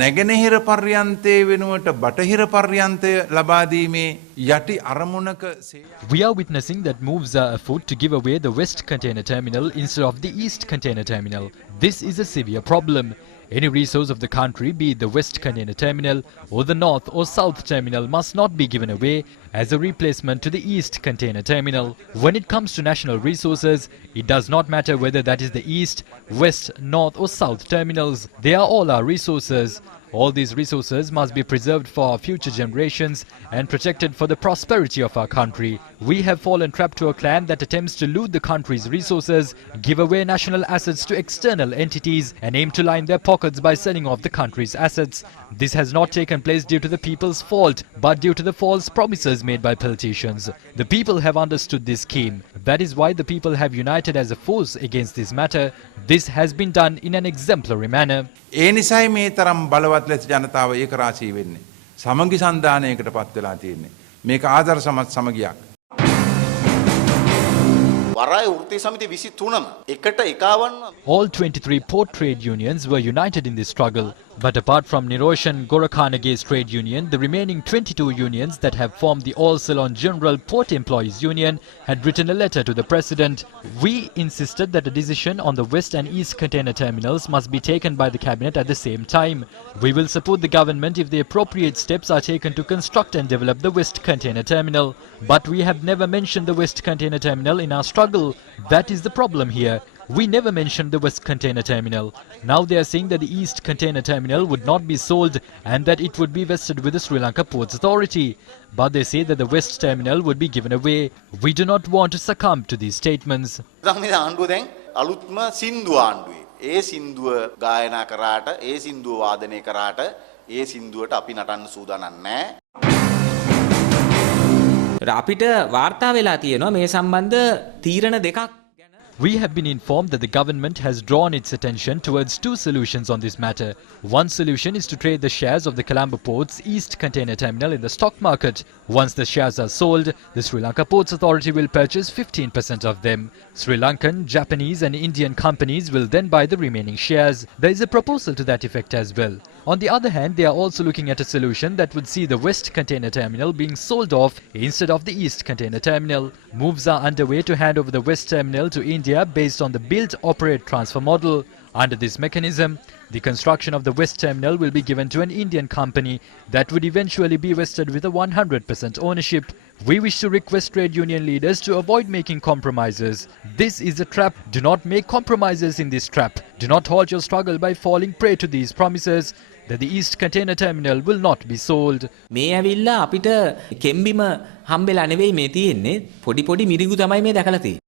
නැගෙනහිර පර්යන්තයේ වෙනුවට බටහිර පර්යන්තය ලබා දීමේ යටි අරමුණක We are witnessing that moves are afoot to give away the West Container Terminal instead of the East Container Terminal. This is a severe problem. Any resource of the country, be it the West Container Terminal or the North or South Terminal, must not be given away as a replacement to the East Container Terminal. When it comes to national resources, it does not matter whether that is the East, West, North or South terminals. They are all our resources. All these resources must be preserved for our future generations and protected for the prosperity of our country. We have fallen trap to a clan that attempts to loot the country's resources, give away national assets to external entities and aim to line their pockets by selling off the country's assets. This has not taken place due to the people's fault, but due to the false promises made by politicians. The people have understood this scheme. That is why the people have united as a force against this matter. This has been done in an exemplary manner. ඒ නිසයි මේ තරම් බලවත් ලෙස ජනතාව ඒක රාශී වෙන්නේ. සමගි සන්ධානයකට පත් වෙලා තියෙන්නේ. මේක ආදර්ශමත් සමගියක්. වරාය වෘත්තීය සමිති 23ම එකට 51 All 23 port trade unions were united in this struggle. But apart from Niroshan Gorakhanag's trade union, the remaining 22 unions that have formed the All Ceylon General Port Employees Union had written a letter to the President. We insisted that a decision on the West and East container terminals must be taken by the Cabinet at the same time. We will support the government if the appropriate steps are taken to construct and develop the West Container Terminal. But we have never mentioned the West Container Terminal in our struggle. That is the problem here. We never mentioned the West Container Terminal. Now they are saying that the East Container Terminal would not be sold and that it would be vested with the Sri Lanka Ports Authority. But they say that the West Terminal would be given away. We do not want to succumb to these statements. සංවිධාන ආණ්ඩුව දැන් අලුත්ම සින්දු ආණ්ඩුවේ. ඒ සින්දුව ගායනා කරාට, ඒ සින්දුව වාදනය කරාට, ඒ සින්දුවට අපි නටන්න සූදානම් නැහැ. අපිට වාර්තා වෙලා තියෙනවා මේ සම්බන්ධ තීරණ දෙකක්. We have been informed that the government has drawn its attention towards two solutions on this matter. One solution is to trade the shares of the Colombo Ports East Container Terminal in the stock market. Once the shares are sold, the Sri Lanka Ports Authority will purchase 15% of them. Sri Lankan, Japanese and Indian companies will then buy the remaining shares. There is a proposal to that effect as well. On the other hand, they are also looking at a solution that would see the West Container Terminal being sold off instead of the East Container Terminal. Moves are underway to hand over the West Terminal to India based on the build, operate, transfer model. Under this mechanism, the construction of the West Terminal will be given to an Indian company that would eventually be vested with a 100% ownership. We wish to request trade union leaders to avoid making compromises. This is a trap. Do not make compromises in this trap. Do not halt your struggle by falling prey to these promises that the East Container Terminal will not be sold. මේ ඇවිල්ලා අපිට කෙම්බිම හම්බෙලා නෙවෙයි මේ තියෙන්නේ පොඩි පොඩි මිරිඟු තමයි මේ දැකලා තියෙන්නේ.